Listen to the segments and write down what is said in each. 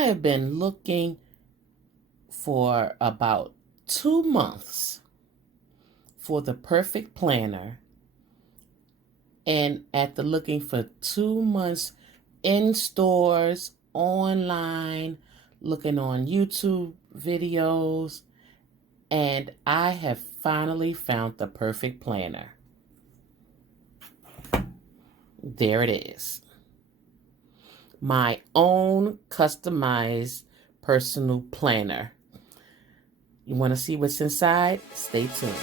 I have been looking for about 2 months for the perfect planner, and after looking for 2 months in stores, online, looking on YouTube videos, and I have finally found the perfect planner. There it is. My own customized personal planner. You want to see what's inside? Stay tuned.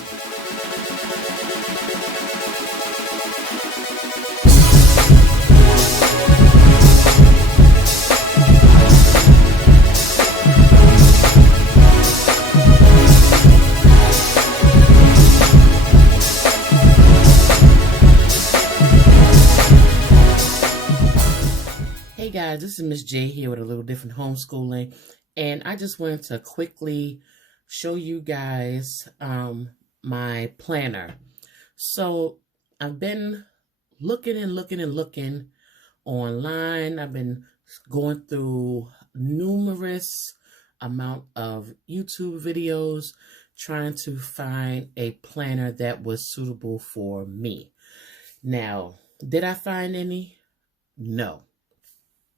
Hey guys, this is Miss J here with a little different homeschooling, and I just wanted to quickly show you guys my planner. So I've been looking online. I've been going through numerous amount of YouTube videos trying to find a planner that was suitable for me. Now, did I find any? No.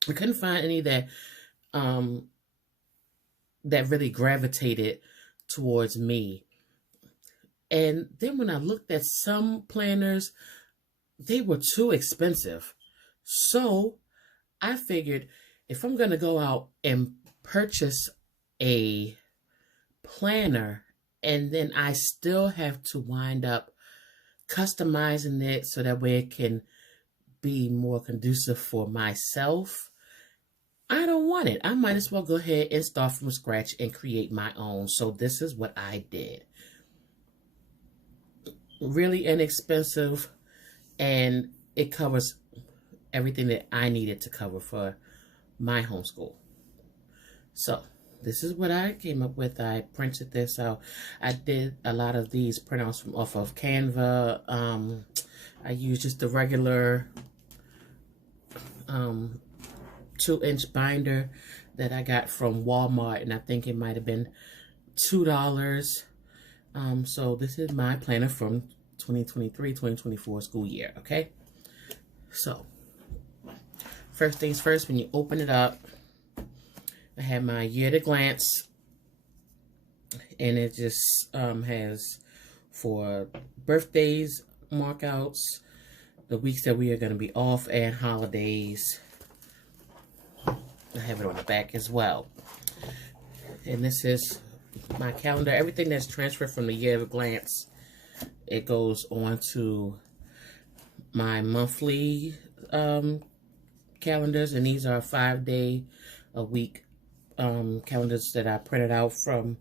I couldn't find any that really gravitated towards me. And then when I looked at some planners, they were too expensive. So I figured if I'm going to go out and purchase a planner and then I still have to wind up customizing it so that way it can be more conducive for myself, I don't want it. I might as well go ahead and start from scratch and create my own. So this is what I did. Really inexpensive, and it covers everything that I needed to cover for my homeschool. So this is what I came up with. I printed this out. I did a lot of these printouts from off of Canva. I used just the regular 2-inch binder that I got from Walmart, and I think it might have been $2. So this is my planner from 2023-2024 school year. Okay, so first things first, when you open it up, I have my year at a glance, and it just has for birthdays, markouts, the weeks that we are going to be off, and holidays. I have it on the back as well. And this is my calendar. Everything that's transferred from the year at a glance, it goes on to my monthly calendars, and these are 5-day-a-week calendars that I printed out from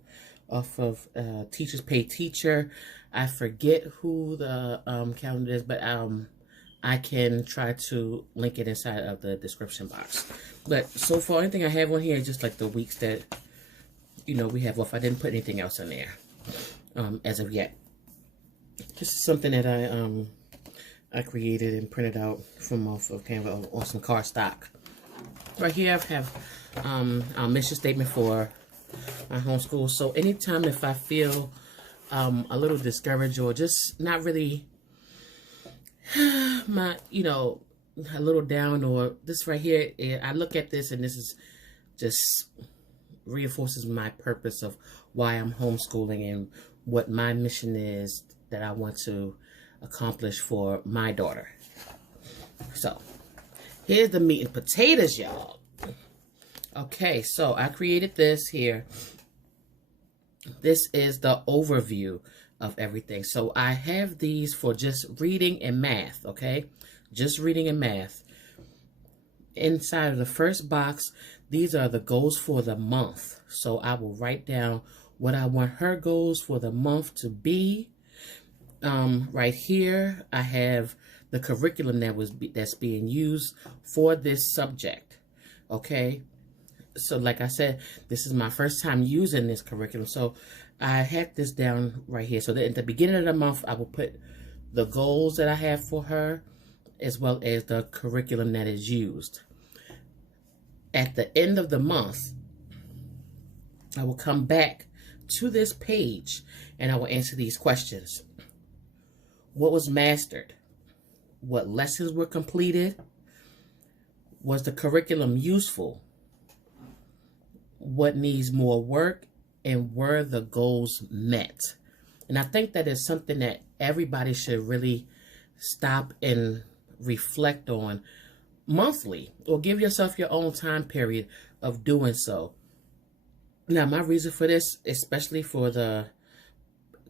off of Teachers Pay Teacher. I forget who the calendar is, but I can try to link it inside of the description box. But so far, anything I have on here is just like the weeks that, we have off. I didn't put anything else in there as of yet. Just something that I created and printed out from off of Canva on some cardstock. Right here I have our mission statement for my homeschool. So anytime if I feel a little discouraged or just not really a little down, or this right here, I look at this and this is just reinforces my purpose of why I'm homeschooling and what my mission is that I want to accomplish for my daughter. So here's the meat and potatoes, y'all. Okay, so I created this here. This is the overview of everything. So I have these for just reading and math, okay? Just reading and math. Inside of the first box, these are the goals for the month. So I will write down what I want her goals for the month to be. Right here, I have the curriculum that's being used for this subject, okay? So like I said, this is my first time using this curriculum. So I had this down right here. So that at the beginning of the month, I will put the goals that I have for her, as well as the curriculum that is used. at the end of the month, I will come back to this page and I will answer these questions. What was mastered? What lessons were completed? Was the curriculum useful? What needs more work? And were the goals met? And I think that is something that everybody should really stop and reflect on monthly, or give yourself your own time period of doing so. Now, my reason for this, especially for the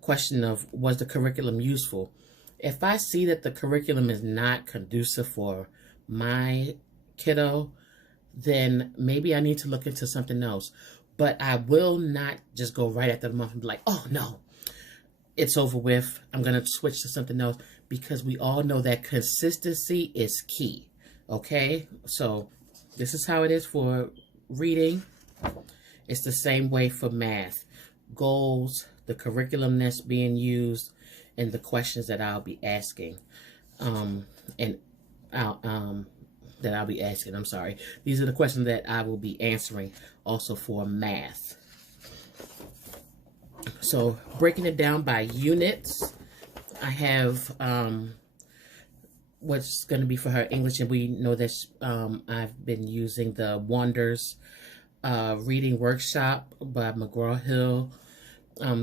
question of was the curriculum useful, if I see that the curriculum is not conducive for my kiddo, then maybe I need to look into something else. But I will not just go right after the month and be like, oh no, it's over with, I'm going to switch to something else, because we all know that consistency is key. Okay, so this is how it is for reading. It's the same way for math. Goals, the curriculum that's being used, and the questions that I'll be asking. I'm sorry. These are the questions that I will be answering also for math. So breaking it down by units, I have what's going to be for her English, and we know that I've been using the Wonders Reading Workshop by McGraw-Hill.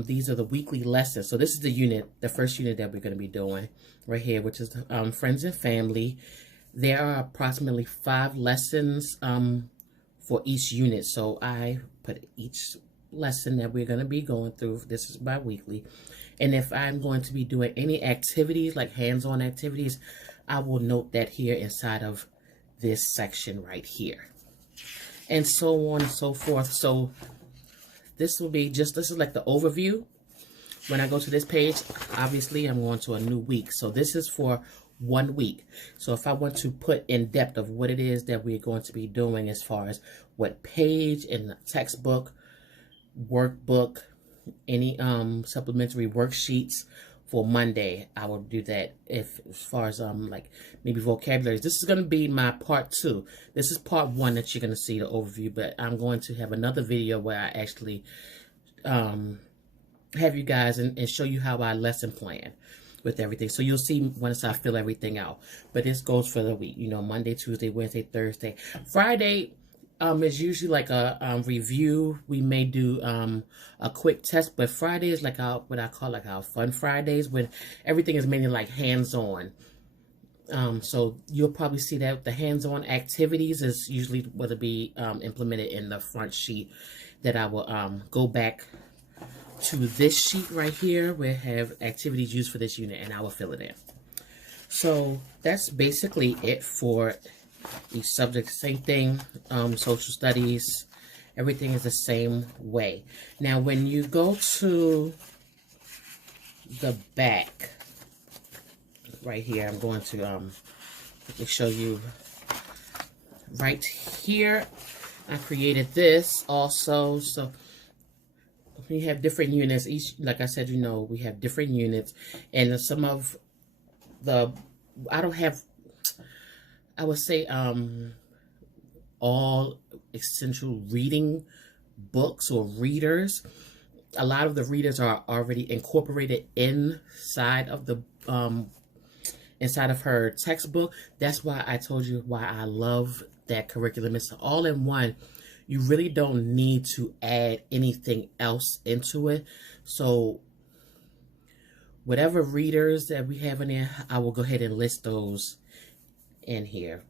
These are the weekly lessons. So this is the unit, the first unit that we're going to be doing right here, which is Friends and Family. There are approximately 5 lessons for each unit. So I put each lesson that we're going to be going through. This is bi-weekly. And if I'm going to be doing any activities, like hands-on activities, I will note that here inside of this section right here. And so on and so forth. So this will be this is like the overview. When I go to this page, obviously I'm going to a new week. So this is for 1 week. So if I want to put in depth of what it is that we're going to be doing as far as what page in the textbook, workbook, any supplementary worksheets for Monday, I will do that. If as far as like maybe vocabularies, this is going to be my part 2. This is part 1 that you're going to see the overview, but I'm going to have another video where I actually have you guys and show you how I lesson plan with everything. So you'll see once I fill everything out. But this goes for the week, you know, Monday, Tuesday, Wednesday, Thursday. Friday is usually like a review. We may do a quick test, but Friday is like what I call like our fun Fridays, when everything is mainly like hands-on. So you'll probably see that the hands-on activities is usually what will be implemented in the front sheet that I will go back to this sheet right here where I have activities used for this unit, and I will fill it in. So that's basically it for each subject. Same thing, social studies, everything is the same way. Now when you go to the back right here, I'm going to quickly show you right here. I created this also. So we have different units. Each, like I said, you know, we have different units, and some of the, I don't have, I would say, all essential reading books or readers. A lot of the readers are already incorporated inside of the inside of her textbook. That's why I told you why I love that curriculum. It's all in one. You really don't need to add anything else into it. So whatever readers that we have in there, I will go ahead and list those in here.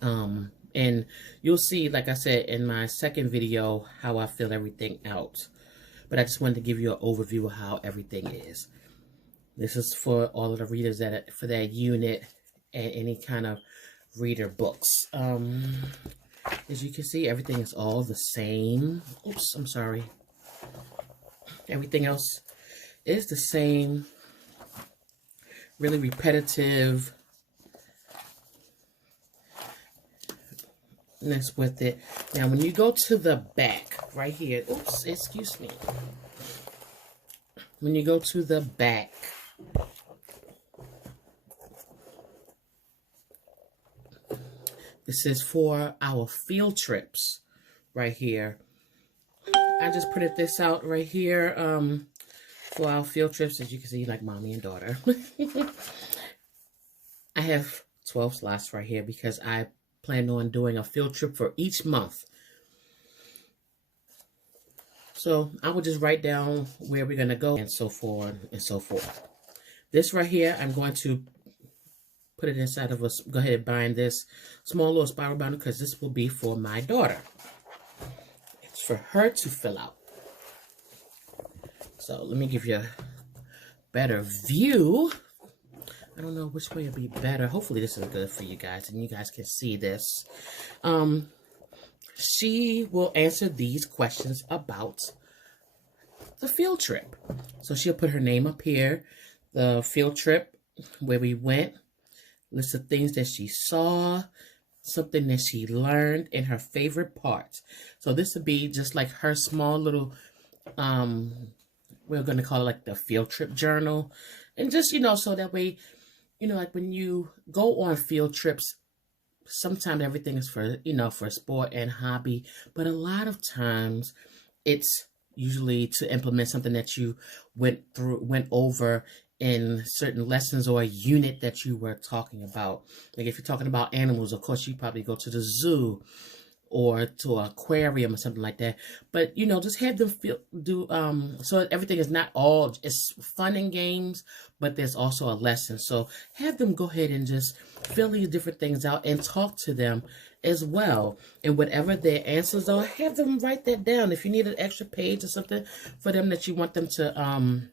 And you'll see, like I said in my second video, how I fill everything out. But I just wanted to give you an overview of how everything is. This is for all of the readers that for that unit and any kind of reader books. As you can see, everything is all the same. Oops, I'm sorry. Everything else is the same. Really repetitive. Next with it. Now, when you go to the back, right here. Oops, excuse me. When you go to the back, This is for our field trips right here. I just printed this out right here for our field trips, as you can see, like mommy and daughter. I have 12 slots right here because I plan on doing a field trip for each month. So I will just write down where we're going to go and so forth and so forth. This right here, I'm going to put it inside of us. Go ahead and bind this small little spiral binder because this will be for my daughter. It's for her to fill out. So let me give you a better view. I don't know which way would be better. Hopefully this is good for you guys and you guys can see this. She will answer these questions about the field trip. So she'll put her name up here, the field trip, where we went, list of things that she saw, something that she learned, and her favorite parts. So this would be just like her small little, we're going to call it like the field trip journal. And just, you know, so that way, you know, like when you go on field trips, sometimes everything is for, you know, for sport and hobby, but a lot of times it's usually to implement something that you went over in certain lessons or a unit that you were talking about. Like if you're talking about animals, of course, you probably go to the zoo or to an aquarium or something like that. But, you know, just have them so everything is not all, it's fun and games, but there's also a lesson. So have them go ahead and just fill these different things out and talk to them as well. And whatever their answers are, have them write that down. If you need an extra page or something for them that you want them to,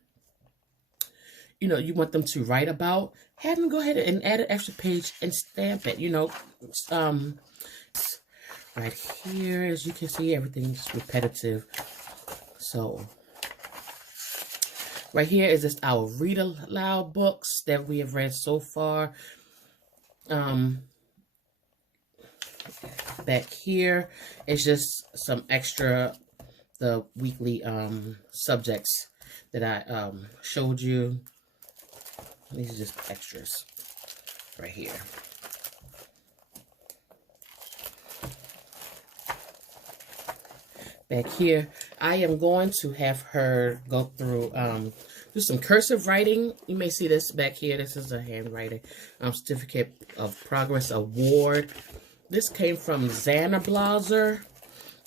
you know, you want them to write about, have them go ahead and add an extra page and stamp it, you know, right here, as you can see, everything's repetitive. So right here is just our read aloud books that we have read so far. Back here is just some extra, the weekly subjects that I showed you. These are just extras right here. Back here, I am going to have her go through, do some cursive writing. You may see this back here. This is a handwriting certificate of progress award. This came from Xanablazer.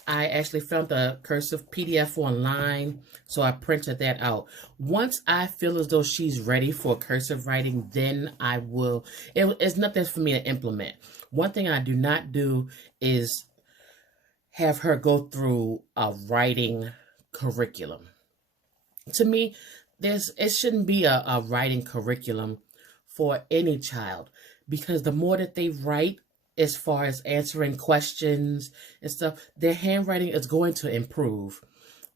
I actually found the cursive PDF online, so I printed that out. Once I feel as though she's ready for cursive writing, then I will. It's nothing for me to implement. One thing I do not do is have her go through a writing curriculum. To me, it shouldn't be a writing curriculum for any child, because the more that they write, as far as answering questions and stuff, their handwriting is going to improve.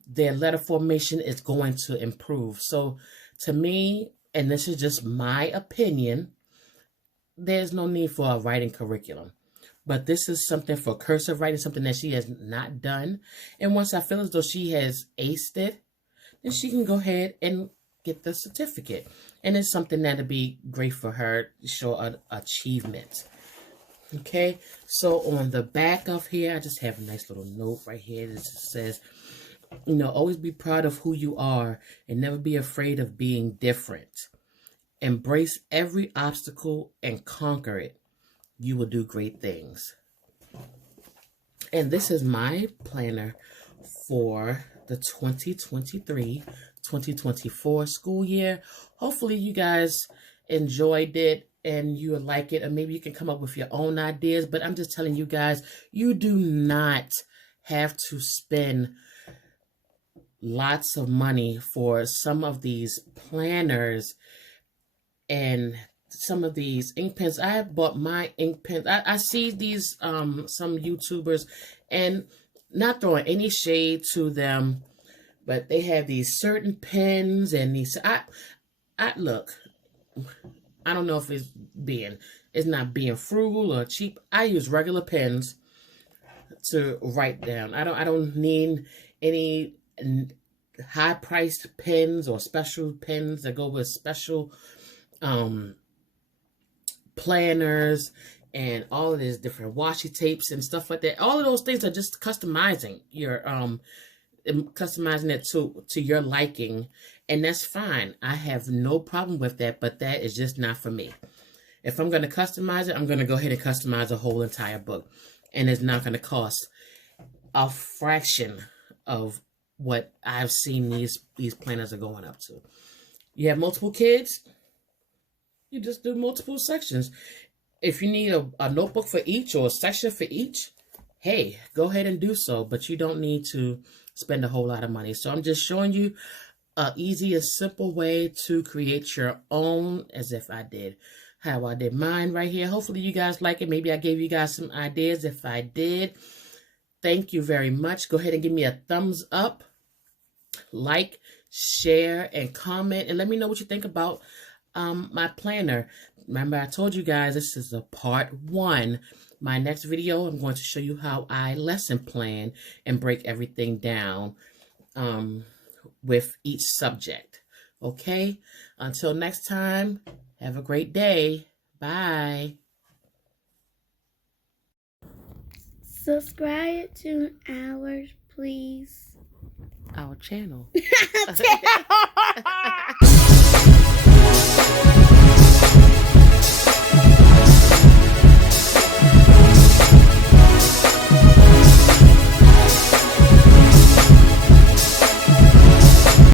Their letter formation is going to improve. So to me, and this is just my opinion, there's no need for a writing curriculum. But this is something for cursive writing, something that she has not done. And once I feel as though she has aced it, then she can go ahead and get the certificate. And it's something that'll be great for her to show an achievement. Okay, so on the back of here, I just have a nice little note right here that says, you know, always be proud of who you are and never be afraid of being different. Embrace every obstacle and conquer it. You will do great things. And this is my planner for the 2023-2024 school year. Hopefully you guys enjoyed it and you like it, or maybe you can come up with your own ideas. But I'm just telling you guys, you do not have to spend lots of money for some of these planners and some of these ink pens. I have bought my ink pens. I see these some YouTubers, and not throwing any shade to them, but they have these certain pens and these. I look. I don't know if it's not being frugal or cheap. I use regular pens to write down. I don't need any high-priced pens or special pens that go with special planners and all of these different washi tapes and stuff like that. All of those things are just customizing your customizing it to your liking, and that's fine. I have no problem with that, but that is just not for me. If I'm going to customize it, I'm going to go ahead and customize a whole entire book, and it's not going to cost a fraction of what I've seen these planners are going up to. You have multiple kids, you just do multiple sections. If you need a notebook for each or a section for each, hey, go ahead and do so, but you don't need to spend a whole lot of money. So I'm just showing you an easy and simple way to create your own, as if I did how I did mine right here. Hopefully you guys like it. Maybe I gave you guys some ideas. If I did, thank you very much. Go ahead and give me a thumbs up, like, share, and comment, and let me know what you think about my planner. Remember, I told you guys this is a part 1. My next video, I'm going to show you how I lesson plan and break everything down with each subject. Okay? Until next time, have a great day. Bye. Subscribe to ours, please. Our channel.